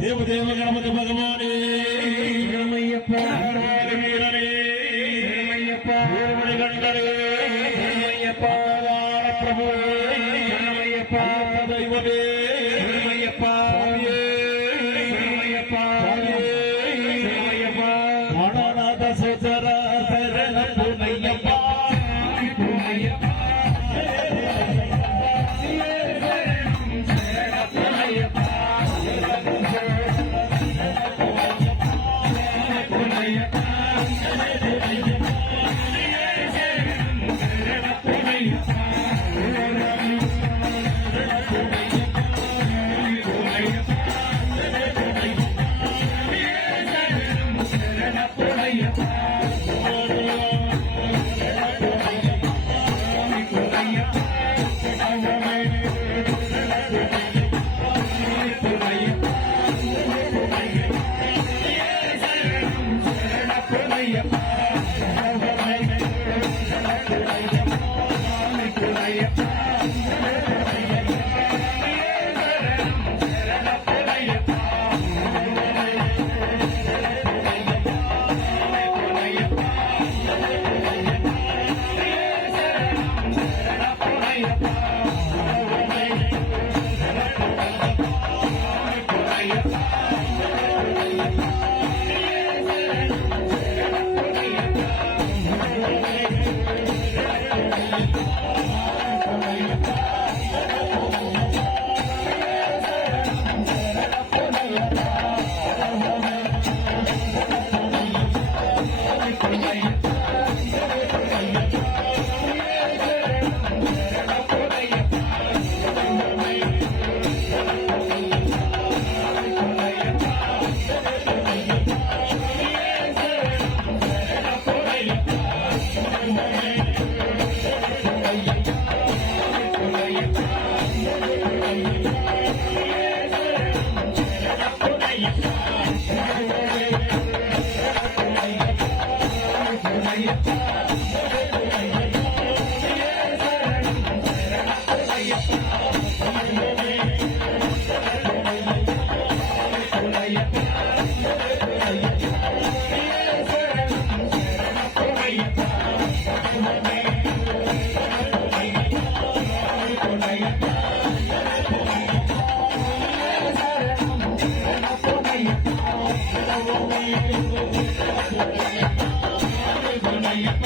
దేవదేవ గణపతి భగవానే. ஐயா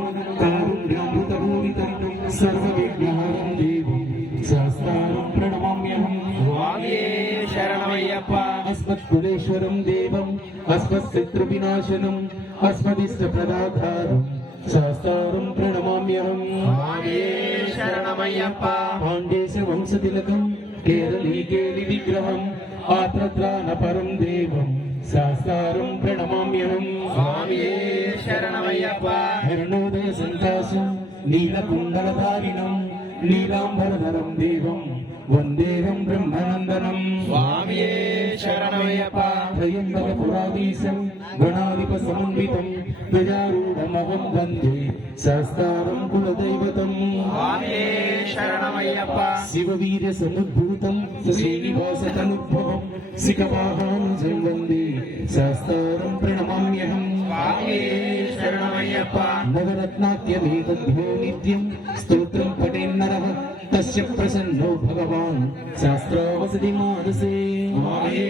అస్మత్కులేశ్వరం దేవం అస్మత్శత్రువినాశనం అస్మదిష్ట ప్రదాధారం శాస్త్రం ప్రణమామ్యహం. శరణమయ్యప్ప. పాండేశ వంశతిలకం కేరళీ కేలి విగ్రహం ఆత్రత్రాణ పరం దేవం శాస్త్రం ప్రణమామ్యహం. స్వామి శరణమయ్యప్ప. హరణోదయ సంకాశం నీలకుండలధారిణం నీలాంబరధరం దేవం. వందేహం బ్రహ్మనందనం. స్వామి శరణమయ్యప్ప. త్రయంబక పురాధీశం గణాధిప సమన్వితం ప్రజారూఢమహం వందే శాస్త్రం కులదైవతం. స్వామి శరణమయ్యప్ప. శివవీర్య సముద్భూతం శ్రీనివాస తనుద్భవం శిఖవాహానుజం వందే శాస్త్రం ప్రణమామ్యహం. స్వామి శరణమయ్యప్ప. నవరత్నాఖ్యమేతద్భ్యో నిత్యం స్తోత్రం పఠేన్నరః తస్య ప్రసన్నో భగవాన్ శాస్త్రావసతి మానసే స్వామి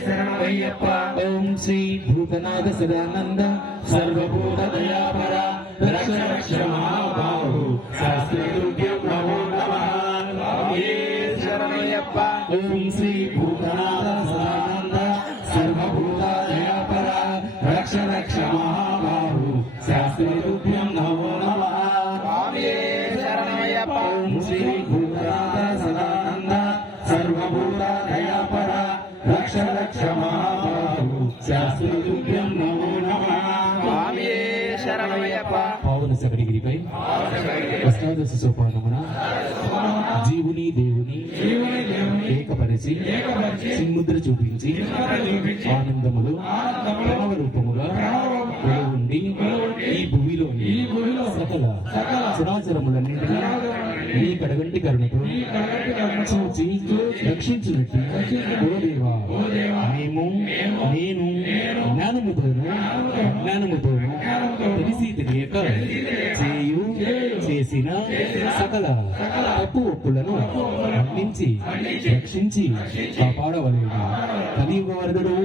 శరణమయ్యప్ప ఓం రక్ష రక్ష నమో శరణమయ్యప్ప. పావన శబరిగిరిపై అష్టాదశ సోపానమున జీవుని దేవుని ఏకపరిచి సిన్ముద్ర చూపించి ఆనందములు ప్రణవ రూపముగా ఉండి ఈ భూమిలోని సకల చరాచరములన్నింటినీ ఈ కడగంటి కరుణతో చూచి రక్షించినట్టు ఓ దేవా మేము నేను జ్ఞానముతోను జ్ఞానముతోను తెలిసి తెలియక చేయు చేసిన సకల తప్పు ఒప్పులను మన్నించి రక్షించి కాపాడవలేదు కలియుగ వరదుడు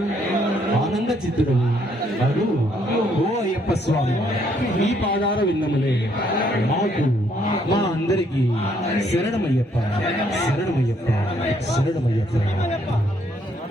ఆనంద చిత్తుడు అడు అయ్యప్ప స్వామి మీ పాదార విన్నములే మాకు మా అందరికీ శరణమయ్యప్ప శరణమయ్యప్ప శరణమయ్యప్ప.